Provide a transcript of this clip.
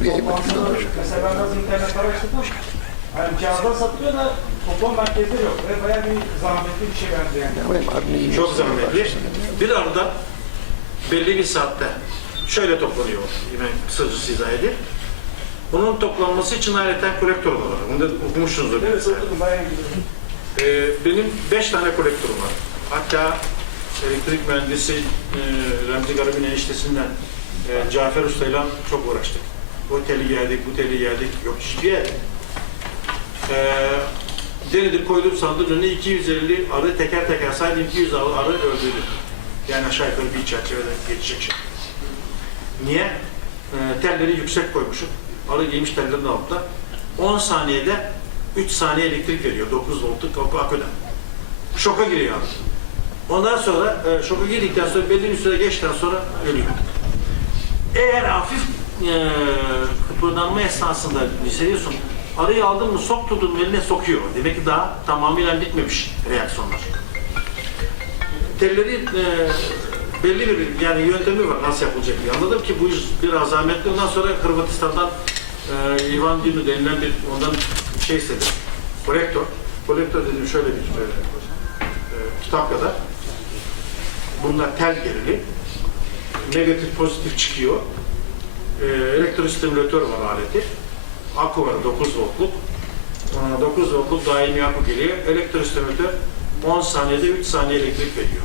Mesela ben biraz internet araştırdım. Yani cihazdan satılıyor da toplam merkezde yok. Ve bayağı bir zahmetli bir şey bence yani. Çok zahmetli. Bir anda belli bir saatte şöyle toplanıyor. Yine kısacası izah edeyim. Bunun toplanması için ayrıca kolektör var. Bunu da okumuşsunuzdur. Evet, okudum bayağı. Ee, benim beş tane kolektörüm var. Hatta elektrik mühendisi e, Remzi Garib'in eniştesinden e, Cafer Usta'yla çok uğraştık. Bu teli geldik, bu teli geldik. Yok hiçbir yer. Ee, denedik koydum sandığın önüne 250 arı teker teker saydım 200 arı, arı öldürdüm. Yani aşağı yukarı bir çerçeveden geçecek şey. Niye? Ee, telleri yüksek koymuşum. Arı giymiş tellerin altında. 10 saniyede 3 saniye elektrik veriyor. 9 voltluk kapı aküden. Şoka giriyor abi. Ondan sonra e, şoka girdikten sonra belli bir süre geçtikten sonra ölüyor. Eğer hafif e, kıpırdanma esnasında hissediyorsun, arıyı aldın mı sok tutun eline sokuyor. Demek ki daha tamamıyla bitmemiş reaksiyonlar. Telleri e, belli bir yani yöntemi var nasıl yapılacak diye. Anladım ki bu iş biraz zahmetli. Ondan sonra Hırvatistan'dan e, Ivan Dinu denilen bir ondan bir şey istedim. Kolektör. Kolektör dedim şöyle bir e, e, kitap kadar. Bunlar tel gerili. Negatif pozitif çıkıyor. E, elektrostimülatör var aleti. Akü var 9 voltluk. E, 9 voltluk daimi akü geliyor. Elektrostimülatör 10 saniyede 3 saniye elektrik veriyor.